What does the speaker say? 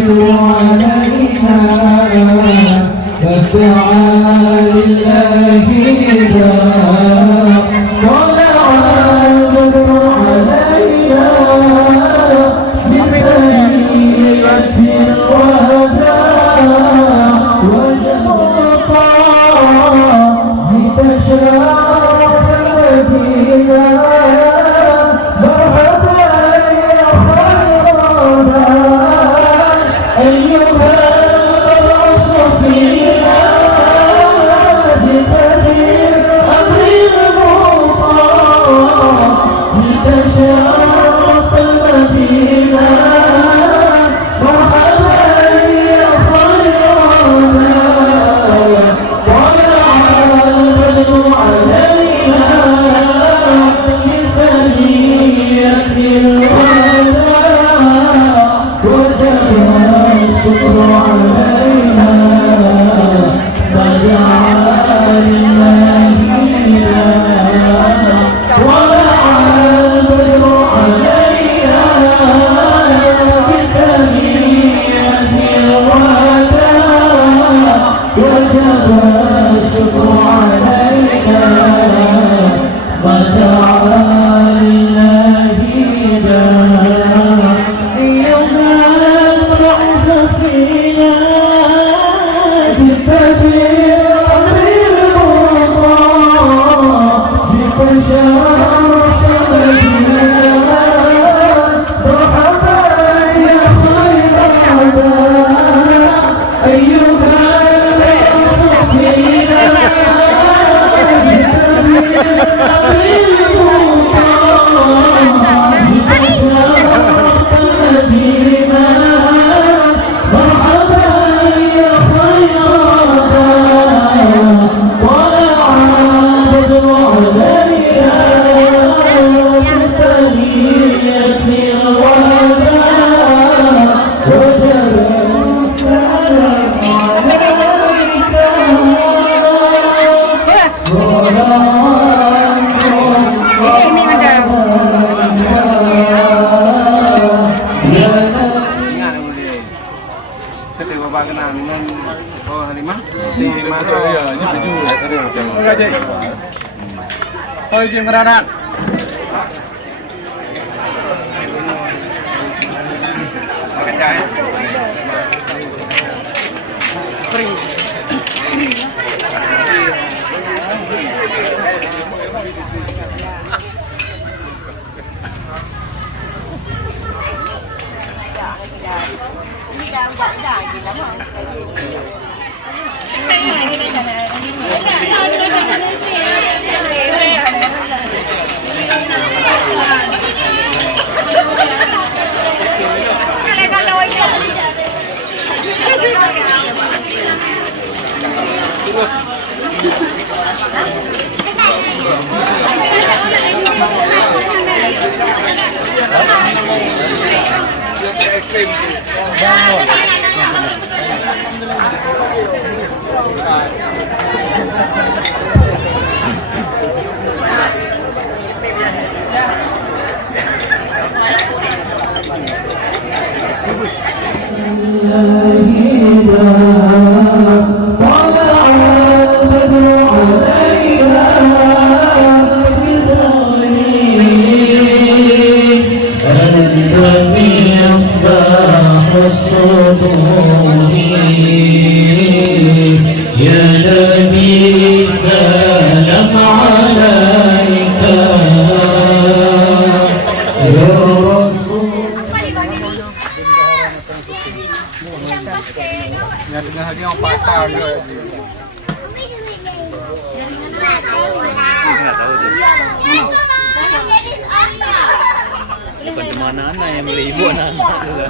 الشكر علينا ودعا لله إذا طلع البدر علينا بثنية الوداع وجه طه تشرف المدينة مرحبا يا خيرنا أيها المبعوث فينا جئت بالأمر المطاع تشرف المدينة مرحبا يا خيرنا طلع البدر علينا بثنية الوداع وجب الشكر علينا ما دعا لله طلع البدر علينا بثنية الوداع وجب الشكر علينا ما دعا لله يوم المبعوث فينا جئت بالأمر المطاع بتشرف المدينة مرحبا يا خير العباد أيها المبعوث فينا جئت بالأمر المطاع بتشرف المدينة مرحبا يا خير العباد طلع البدر علينا بثنية الوداع وجب السلام عليك Kenal dengan oh Halimah di mana? Oh izin kedatangan. Pakai ya. Đang vãn giải gì lắm không? يا نبي سلام عليك يا رسول Nhà dengan hadiah orang patah juga. Bukan cuma anak-anak yang beli ibu anak-anak juga.